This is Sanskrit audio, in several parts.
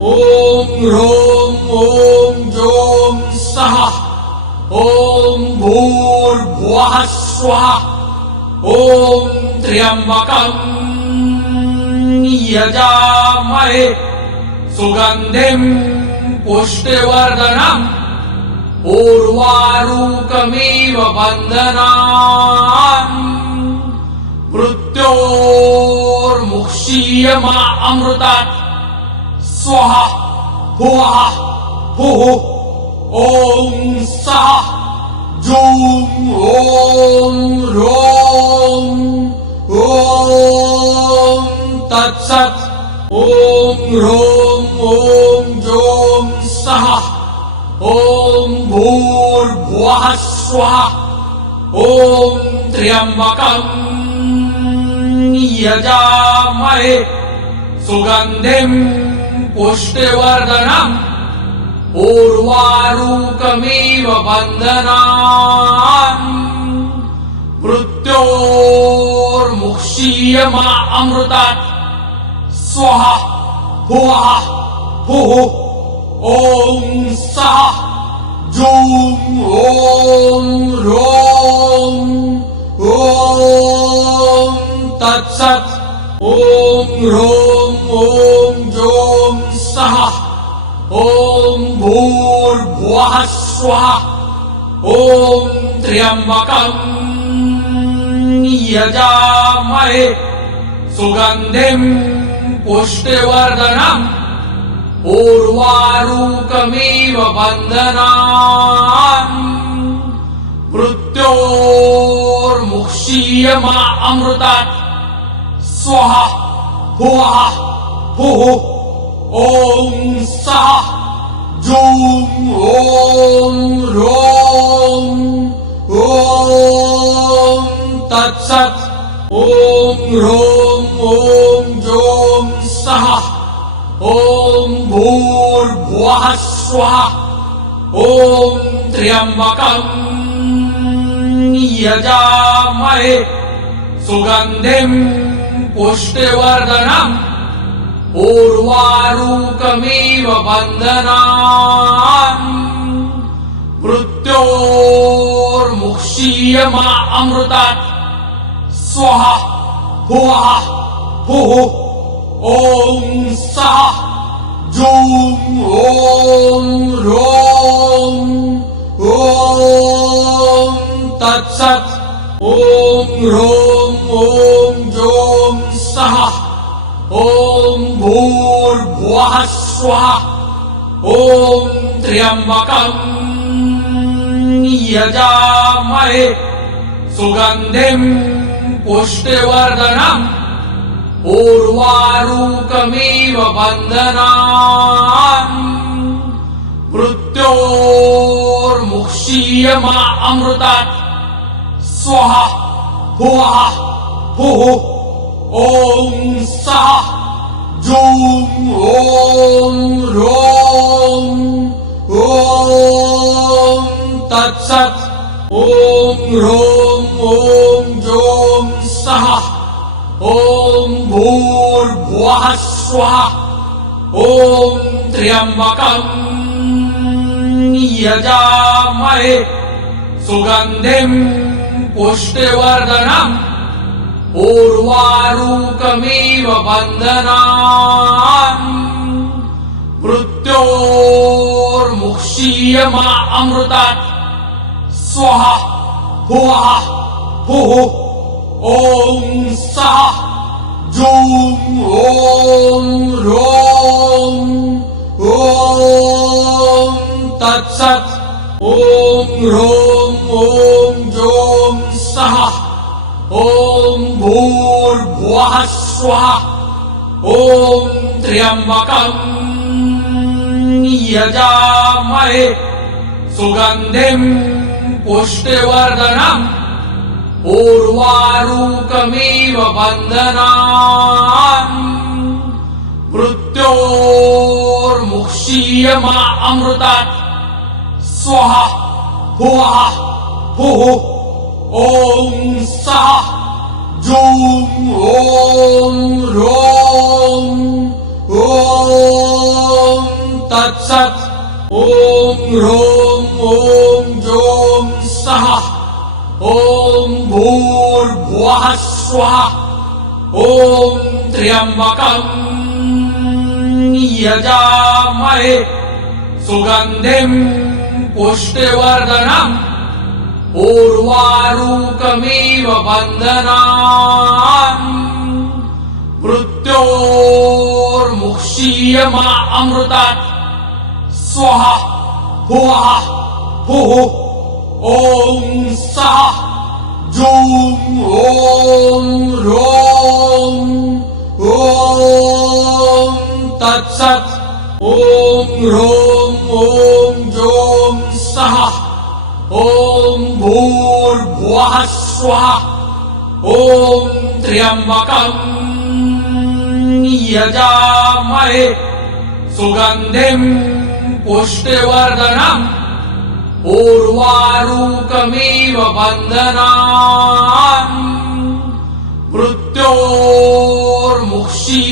ॐ ह्रों ॐ ज्यों सः ॐ भूर्भुवः स्वः ॐ त्र्यम्बकं यजामहे सुगन्धिं पुष्टिवर्धनम् उर्वारुकमिव बन्धनान् मृत्योर्मुक्षीयमामृतात् स्वाहा भुवः भुः ॐ सः जूं ॐ ह्रों ॐ तत्सत् ॐ ह्रों ॐ ज्यों सः ॐ भूर्भुवः स्वः ॐ त्र्यम्बकं यजामहे सुगन्धिं पुष्टिवर्धनम् उर्वारुकमिव बन्धनान् मृत्योर्मुक्षीयमामृतात् स्वाहा भुवः भुः ॐ सः जूं ॐ ह्रों ॐ तत्सत् ॐ ह्रों ॐ ज्यों सः ॐ भूर्भुवः स्वः ॐ त्र्यम्बकं यजामहे सुगन्धिं पुष्टिवर्धनम् उर्वारुकमिव बन्धनान् मृत्योर्मुक्षीयमामृतात् स्वाहा भुवः भुः ॐ सः जूं ॐ ह्रों ॐ तत्सत् ॐ ह्रों ॐ ज्यों सः ॐ भूर्भुवः स्वः ॐ त्र्यम्बकं यजामहे सुगन्धिं पुष्टिवर्धनम् उर्वारुकमिव बन्धनान् मृत्योर्मुक्षीयमामृतात् स्वाहा भुवः भुः ॐ सः जूं ॐ ह्रों ॐ तत्सत् ॐ ह्रों ॐ ज्यों सः ॐ भूर्भुवः स्वः ॐ त्र्यम्बकं यजामहे सुगन्धिं पुष्टिवर्धनम् उर्वारुकमिव बन्धनान् मृत्योर्मुक्षीयमामृतात् स्वाहा भुवः भुः ॐ सः जूं ॐ ह्रों ॐ तत्सत् ॐ ह्रों ॐ ज्यों सः ॐ भूर्भुवः स्वः ॐ त्र्यम्बकं यजामहे सुगन्धिं पुष्टिवर्धनम् उर्वारुकमिव बन्धनान् मृत्योर्मुक्षीयमामृतात् स्वाहा भुवः भुः ॐ सः जूं ॐ ह्रों ॐ तत्सत् ॐ ह्रों ॐ ज्यों सः ॐ भूर्भुवः स्वः ॐ त्र्यम्बकं यजामहे सुगन्धिं पुष्टिवर्धनम् उर्वारुकमिव बन्धनान् मृत्योर्मुक्षीयमामृतात् स्वाहा भुवः भुः ॐ सः जूं ॐ ह्रों ॐ तत्सत् ॐ ह्रों ॐ ज्यों सः ॐ भूर्भुवः स्वः ॐ त्र्यम्बकं यजामहे सुगन्धिं पुष्टिवर्धनम् उर्वारुकमिव बन्धनान् मृत्योर्मुक्षीयमामृतात् स्वः भुवः भुः ॐ सः जूं ॐ ह्रों ॐ तत्सत् ॐ ह्रों ॐ ज्यों सः ॐ भूर्भुवः स्वः ॐ त्र्यम्बकं यजामहे सुगन्धिं पुष्टिवर्धनम् उर्वारुकमिव बन्धनान्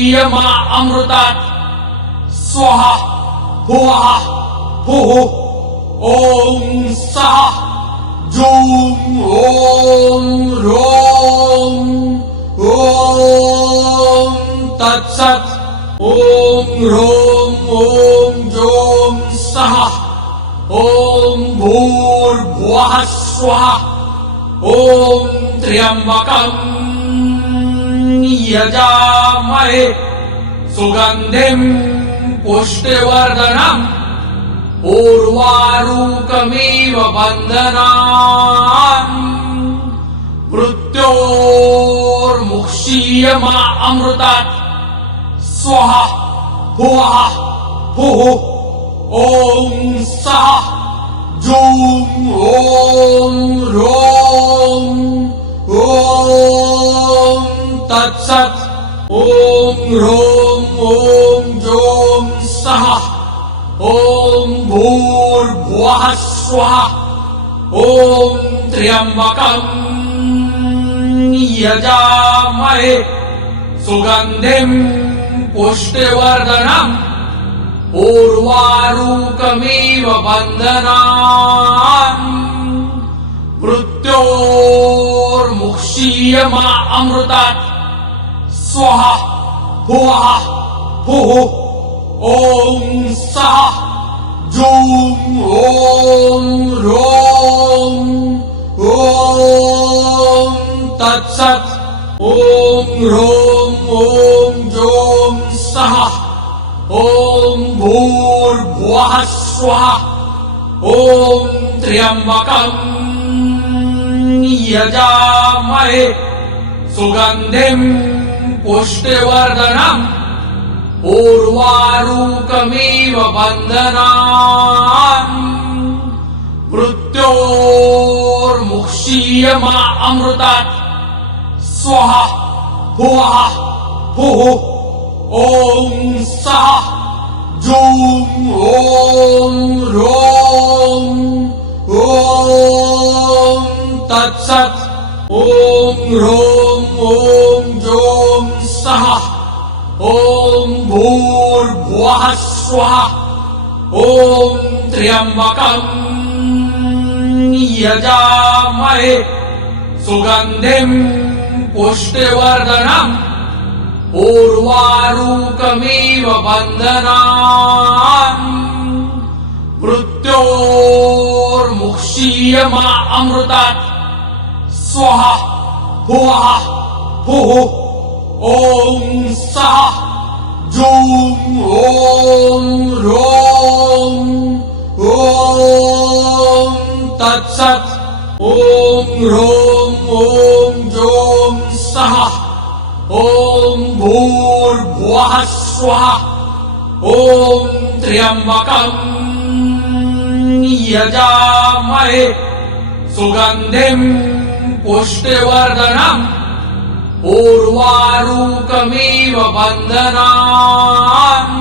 मृत्योर्मुक्षीयमामृतात् स्वः भुवः भुः ॐ सः जूं ॐ ह्रों ॐ तत्सत् ॐ ह्रों ॐ ज्यों सः ॐ भूर्भुवः स्वः ॐ त्र्यम्बकं यजामहे सुगन्धिं पुष्टिवर्धनम् उर्वारुकमिव बन्धनान् मृत्योर्मुक्षीयमामृतात् स्वः भुवः भुः ॐ सः जूं ॐ ह्रों ॐ तत्सत् ॐ ह्रों ॐ ज्यों सः ॐ भूर्भुवः स्वः ॐ त्र्यम्बकं यजामहे सुगन्धिं पुष्टिवर्धनम् उर्वारुकमिव बन्धनान् मृत्योर्मुक्षीयमामृतात् स्वः भुवः भुः ॐ सः जूं ॐ ह्रों ॐ तत्सत् ॐ ह्रों ॐ ज्यों सः ॐ भूर्भुवः स्वः ॐ त्र्यम्बकं यजामहे सुगन्धिं पुष्टिवर्धनम् उर्वारुकमिव बन्धनान् मृत्योर्मुक्षीयमामृतात् स्वः भुवः भुः ॐ सः जूं ॐ ह्रों ॐ तत्सत् ॐ ह्रों ॐ ज्यों सः ॐ भूर्भुवः स्वः ॐ त्र्यम्बकं यजामहे सुगन्धिं पुष्टिवर्धनम् उर्वारुकमिव बन्धनान् मृत्योर्मुक्षीयमामृतात् स्वः भुवः भुः ॐ सः जूं ॐ ह्रों ॐ तत्सत् ॐ ह्रों ॐ ज्यों सः ॐ भूर्भुवः स्वः ॐ त्र्यम्बकं यजामहे सुगन्धिं पुष्टिवर्धनम् उर्वारुकमिव बन्धनान्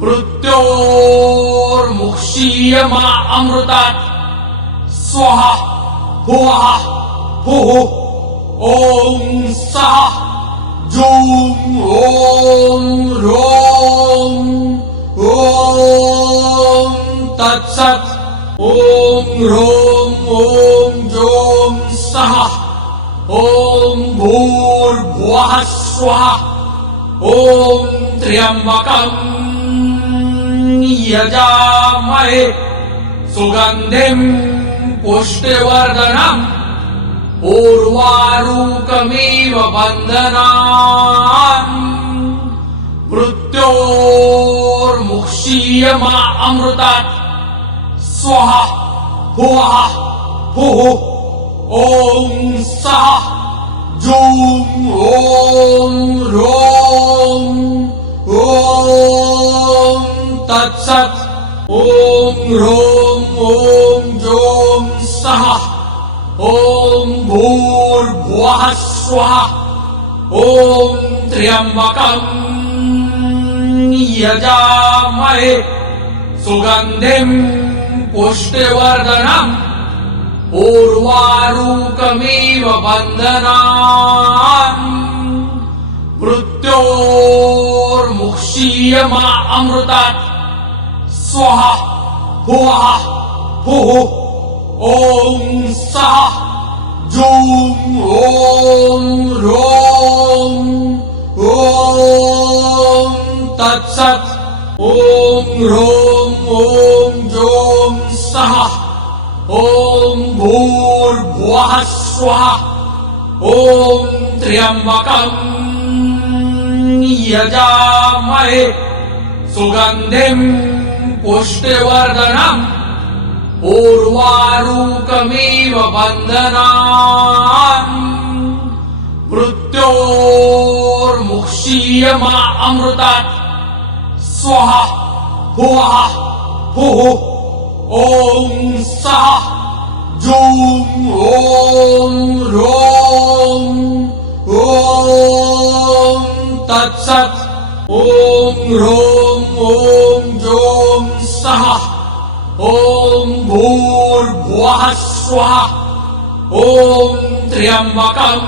मृत्योर्मुक्षीयमामृतात् स्वः भुवः भुः ॐ सः जूं ॐ ह्रों ॐ तत्सत् ॐ ह्रों ॐ जों सः ॐ भूर्भुवः स्वः ॐ त्र्यम्बकं यजामहे सुगन्धिं पुष्टिवर्धनम् उर्वारुकमिव बन्धनान् मृत्योर्मुक्षीयमामृतात् स्वः भुवः भुः ॐ सः जूं ॐ ह्रों ॐ तत्सत् ॐ ह्रों ॐ जों सः ॐ भूर्भुवः स्वः ॐ त्र्यम्बकं यजामहे सुगन्धिं पुष्टिवर्धनम् उर्वारुकमिव बन्धनान् मृत्योर्मुक्षीयमामृतात् स्वः भुवः भुः ॐ सः जूं ॐ ह्रों ॐ तत्सत् ॐ ह्रों ॐ जों सः ॐ भूर्भुवः स्वः ॐ त्र्यम्बकं यजामहे सुगन्धिं पुष्टिवर्धनम् उर्वारुकमिव बन्धनान् मृत्योर्मुक्षीयमामृतात् स्वः भुवः भुः ॐ सः जूं ॐ ह्रों ॐ तत्सत् ॐ ह्रों ॐ जों सः ॐ भूर्भुवः स्वः ॐ त्र्यम्बकं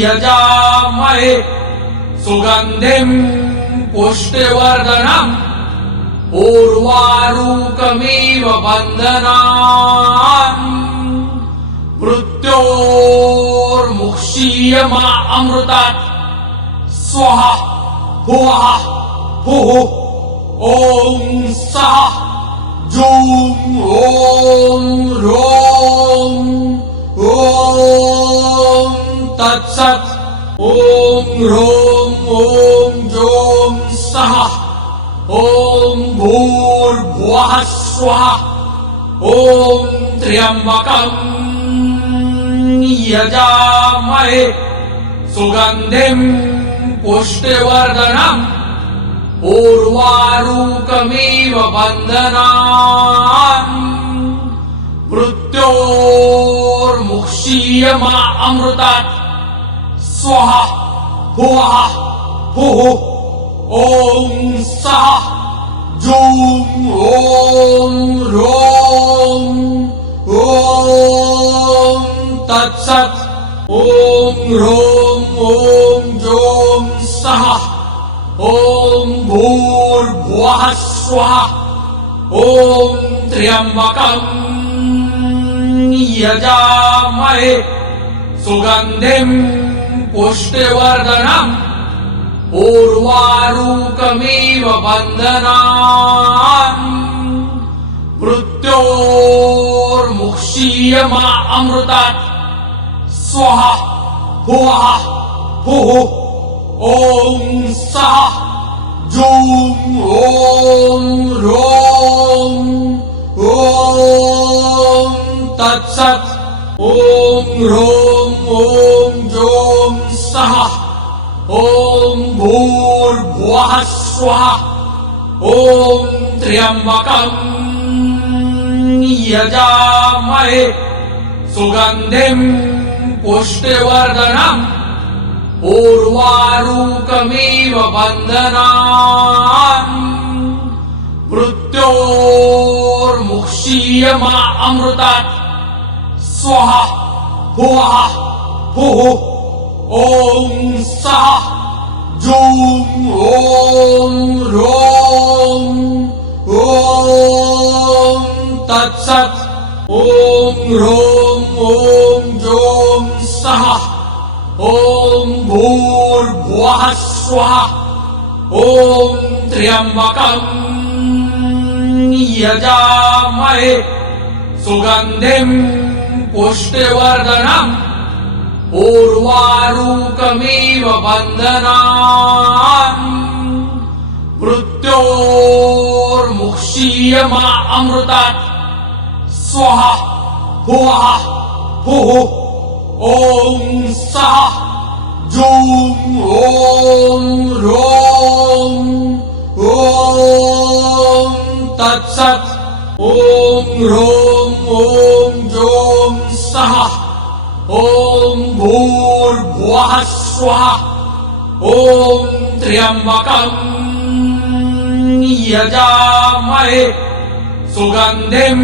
यजामहे सुगन्धिं पुष्टिवर्धनम् उर्वारुकमिव बन्धनान् मृत्योर्मुक्षीयमामृतात् स्वः भुवः भुः ॐ सः जूं ॐ ह्रों ॐ तत्सत् ॐ ह्रों ॐ जों सः ॐ भूर्भुवः स्वः ॐ त्र्यम्बकं यजामहे सुगन्धिं पुष्टिवर्धनम् उर्वारुकमिव बन्धनान् मृत्योर्मुक्षीयमामृतात् स्वः भुवः भुः ॐ सः जूं ॐ ह्रों ॐ तत्सत् ॐ ह्रों ॐ जों सः ॐ भूर्भुवः स्वः ॐ त्र्यम्बकं यजामहे सुगन्धिं पुष्टिवर्धनम् उर्वारुकमिव बन्धनान् मृत्योर्मुक्षीयमामृतात् स्वः भुवः भुः ॐ सः जूं ॐ ह्रों ॐ तत्सत् ॐ ह्रों ॐ जों सः ॐ भूर्भुवः स्वः ॐ त्र्यम्बकं यजामहे सुगन्धिं पुष्टिवर्धनम् उर्वारुकमिव बन्धनान् मृत्योर्मुक्षीयमामृतात् स्वः भुवः भुः ॐ सः जूं ॐ ह्रों ॐ तत्सत् ॐ ह्रों ॐ जों सः ॐ भूर्भुवः स्वः ॐ त्र्यम्बकम् यजामहे सुगन्धिं पुष्टिवर्धनम् उर्वारुकमिव बन्धनान् मृत्योर्मुक्षीयमामृतात् स्वः भुवः भुः ॐ सः जूं ॐ ह्रों ॐ तत्सत् ॐ ह्रों ॐ जों सः ॐ भूर्भुवः स्वः ॐ त्र्यम्बकम् यजामहे सुगन्धिं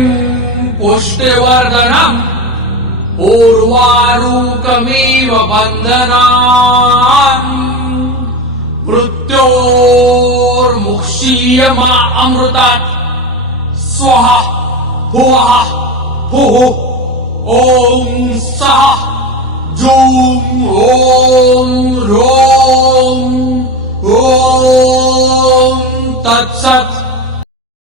पुष्टिवर्धनम् उर्वारुकमिव बन्धनान् मृत्योर्मुक्षीयमामृतात् स्वः भुवः भुः ॐ सः जूं ॐ ह्रों ॐ तत्सत्